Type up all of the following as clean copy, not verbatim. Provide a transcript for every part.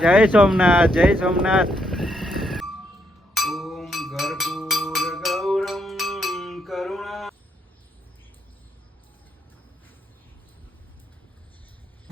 જય સોમનાથ, જય સોમનાથ. ઓમ કર્પૂર ગૌરમ કરુણા.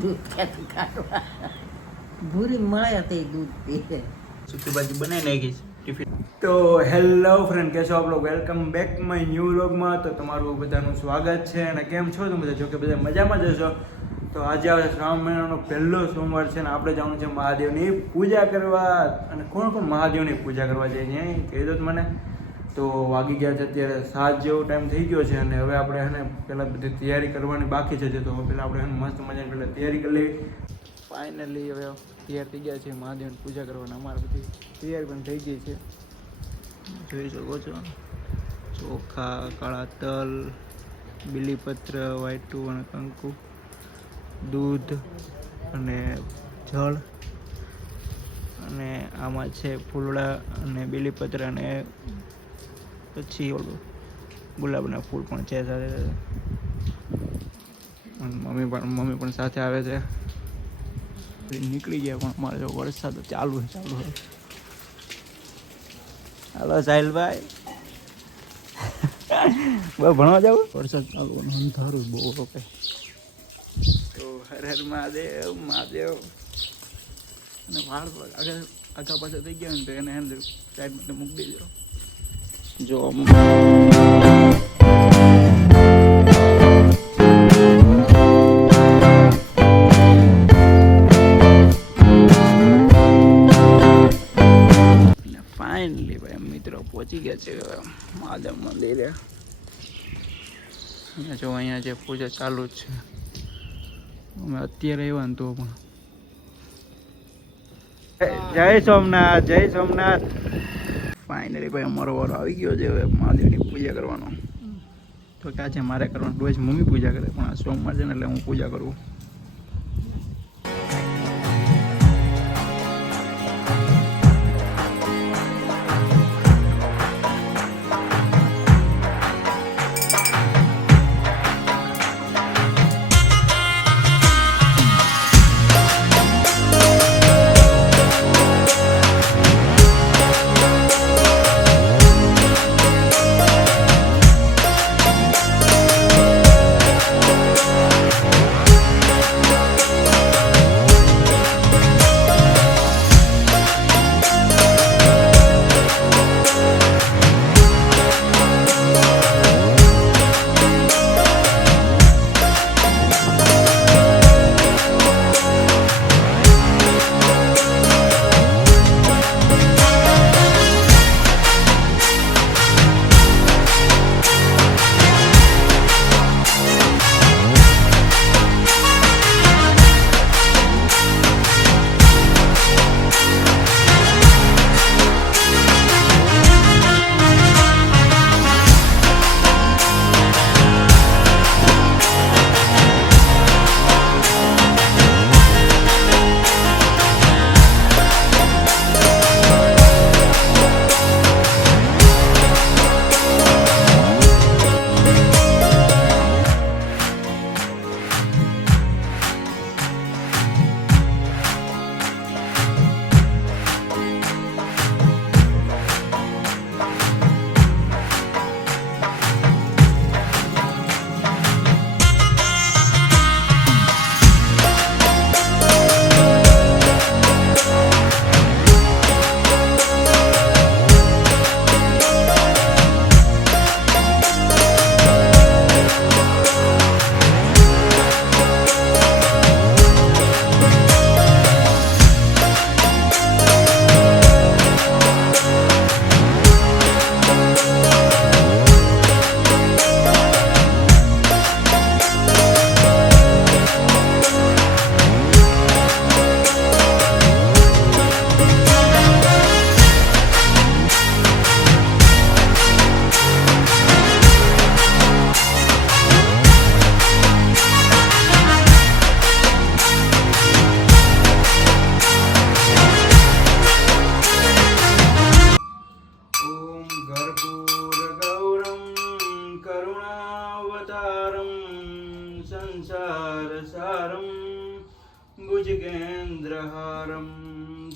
દૂધ ક્યાંથી કાઢવા? ભૂરી મળે તે દૂધ પીએ. સૂકી ભાજી બનાવી નાખી ટિફિન. તો હેલો ફ્રેન્ડ, કેમ છો આપ લોકો? વેલકમ બેક માય ન્યૂ વ્લોગમાં. તો તમારું બધાનું સ્વાગત છે. અને કેમ છો તમે બધા? જો કે બધા મજામાં જ હશો. તો આજે આવે શ્રાવણ મહિનાનો પહેલો સોમવાર છે ને આપણે જવાનું છે મહાદેવની પૂજા કરવા. અને કોણ કોણ મહાદેવની પૂજા કરવા જાય છે એ કહી દો મને. તો વાગી ગયા છે અત્યારે 7 જેવો ટાઈમ થઈ ગયો છે. અને હવે આપણે એને પહેલાં બધી તૈયારી કરવાની બાકી છે. તો પહેલાં આપણે એને મસ્ત મજાની પહેલાં તૈયારી કરી લઈએ. ફાઇનલી હવે તૈયાર થઈ ગયા છે મહાદેવની પૂજા કરવાના. અમારે બધી તૈયારી પણ થઈ ગઈ છે, જોઈ શકો છો. ચોખા, કાળા તલ, બીલીપત્ર, વાયટું અને કંકુ, દૂધ અને જળ, અને આમાં છે ફૂલડા અને બીલીપત્ર, અને પછી ઓલું ગુલાબના ફૂલ પણ છે સાથે સાથે. મમ્મી પણ સાથે આવે છે. નીકળી ગયા પણ અમારે જો વરસાદ ચાલુ હોય. હાલો સાહિલભાઈ, ભણવા જાવ? વરસાદ ચાલુ અંધારું બહુ રોકે. તો હર હર મહાદેવ મહાદેવ. અને વાળ આગા પાછા થઈ ગયા ને તો એને અંદર સાઈડમાં મૂકી દેજો. જો ફાઇનલી ભાઈ મિત્રો પહોંચી ગયા છે મહાદેવ મંદિરે. અને જો અહીંયા જે પૂજા ચાલુ જ છે. અમે અત્યારે આવ્યા ને તો પણ. જય સોમનાથ, જય સોમનાથ. ફાઇનલી ભાઈ અમારો વારો આવી ગયો છે હવે મહાદેવની પૂજા કરવાનો. તો કે આજે મારે કરવાનું, રોજ મમ્મી પૂજા કરે પણ આ સોમવાર છે ને એટલે હું પૂજા કરું.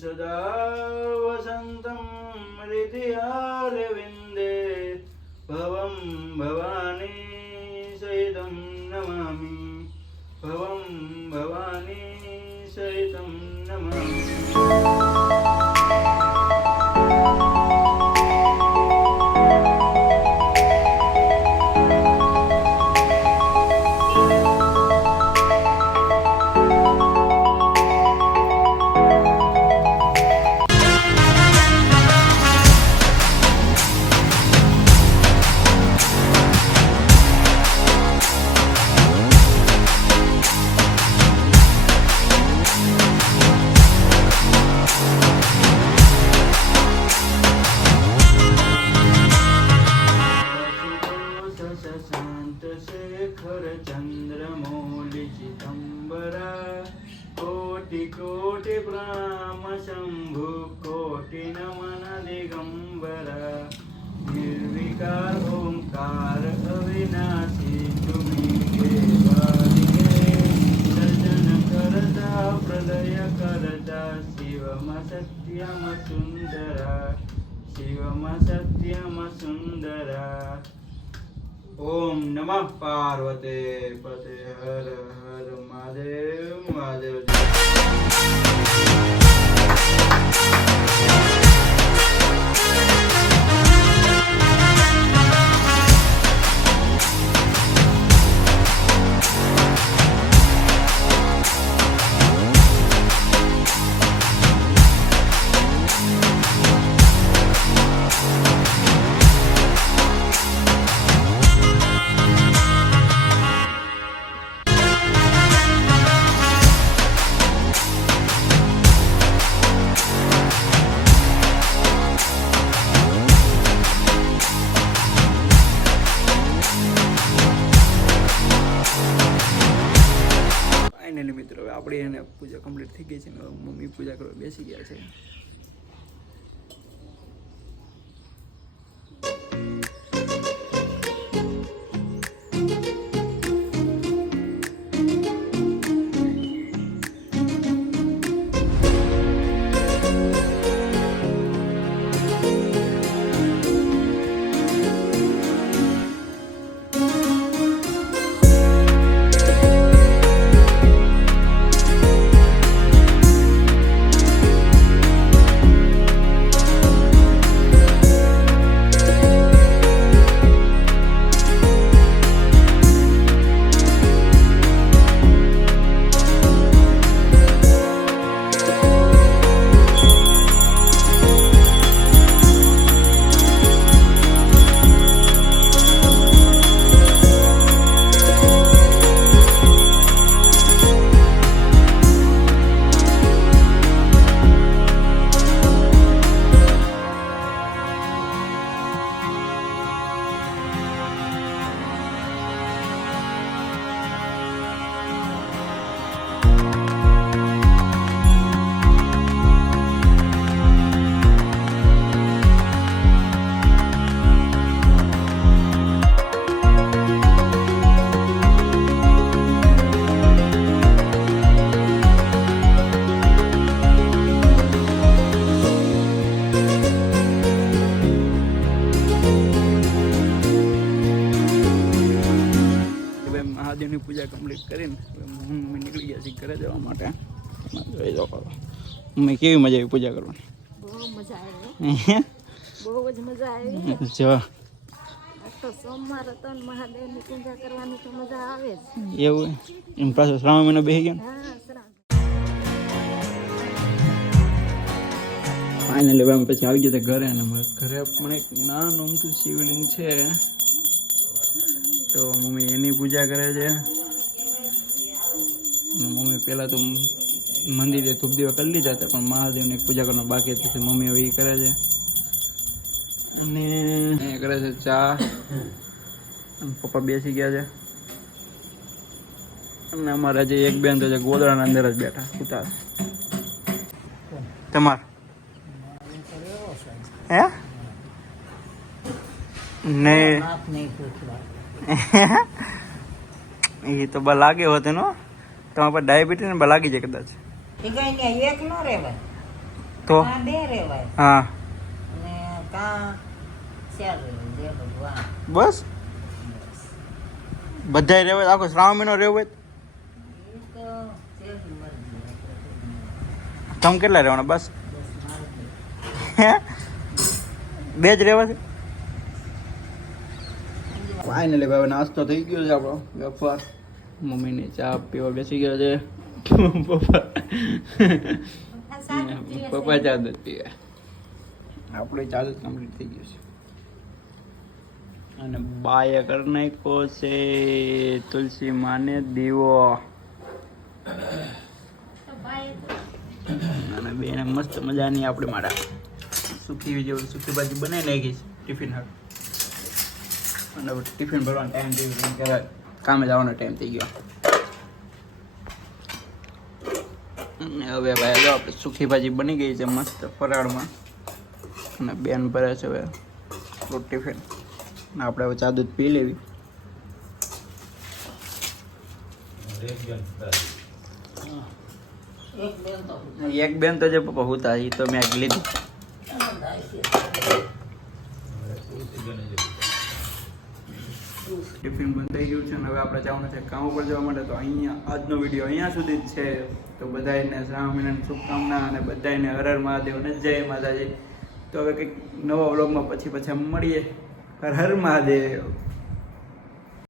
સદા વસંતમ હૃદયારવિંદે ભવમ ભવાની સહિતમ નમામિ ભવમ ભવાની સહિતમ નમામિ. શેખર ચંદ્રમૌલી ચિદંબરા કોટિ કોટિ પ્રામ શંભુ કોટિ નમન દિગંબરા નિર્વિકાર ઓંકાર અવિનાશી તુમી કેવાલિકે સર્જન કરતા પ્રલય કરતા શિવમ સત્યમ સુંદરા શિવમ સત્યમ સુંદરા. ઓમ નમઃ પાર્વતે પતે હર હર મહાદેવ મહાદેવ. ફાઇનલી મિત્રો હવે આપણે એને પૂજા કમ્પ્લીટ થઈ ગઈ છે ને મમ્મી પૂજા કરવા બેસી ગયા છે. મહાદેવની પૂજા કમ્પ્લીટ કરીને મમ્મી નીકળી ગયા છે ઘરે જવા માટે. જોઈ જાઓ મમ્મી કેવી મજા આવી પૂજા કરવાની? બહુ મજા આવી, બહુ જ મજા આવી. જો તો સોમવાર હતો ને મહાદેવની પૂજા કરવાની તો મજા આવે જ. એવું એમ પાછો શ્રાવણ મહિનો બેસી ગયો. હા શ્રાવણ. ફાઇનલી અમે પછી આવી ગયા ઘરે અને ઘરે પણ એક નાનું અમથું શિવલિંગ છે તો મમ્મી એની પૂજા કરે છે. મમ્મી પહેલાં તો મંદિરે ધૂપ દીવા કરી લીધા હતા પણ મહાદેવની પૂજા કરવાનું બાકી હતી મમ્મી હવે એ કરે છે. અને એ કરે છે ચા અને પપ્પા બેસી ગયા છે અને અમારા જે એક બેન તો છે ગોદડાના અંદર જ બેઠા ઉતાર. તમાર હે ને એ તો બા લાગે હોત નો તમારા પર ડાયાબિટીસ ને બા લાગી જાય કદાચ. એક નો રેવાય તો કાં બે રહેવાય હા અને કાં ચાર રહેવાય જે બધું આ બસ બધાય રહેવાય આખો શ્રાવણ મહિનો રહેવો હોય એ તો તેની મરજી આપણે તમે કેટલા રહેવાના બસ બસ મારે હે બે જ રહેવા છે ફાઇનલી હવે નાસ્તો થઈ ગયો છે આપણો વેફર મમ્મીને ચા પીવા બેસી ગયો છે પપ્પા ચા દૂધ પીવે આપણે ચા દૂધ કમ્પ્લીટ થઈ ગયું છે અને બાએ કરી નાખ્યો છે તુલસી માને દીવો અને બેને મસ્ત મજાની આપણે મારા સુખી જેવું સુખી ભાજી બનાવી નાખી છે ટિફિન હાલ અને હવે ટિફિન ભરવાનો ટાઈમ થઈ ગયો કેમ કે કામે જવાનો ટાઈમ થઈ ગયો અને હવે ભાઈ જો આપણે સુખી ભાજી બની ગઈ છે મસ્ત ફરાળમાં અને બેન ભરે છે હવે આપણું ટિફિન અને આપણે હવે ચા દૂધ પી લેવી એક બેન તો જે પપ્પા હતા એ તો મેં આગ લીધી ટિફિન બંધ થઈ ગયું છે અને હવે આપણે જવાનું છે કામ ઉપર જવા માટે તો અહીંયા આજનો વિડીયો અહીંયા સુધી જ છે તો બધાને શ્રાવણ મહિનાની શુભકામના અને બધાને હર હર મહાદેવ અને જય માતાજી તો હવે કંઈક નવા વ્લોગમાં પછી મળીએ હર હર મહાદેવ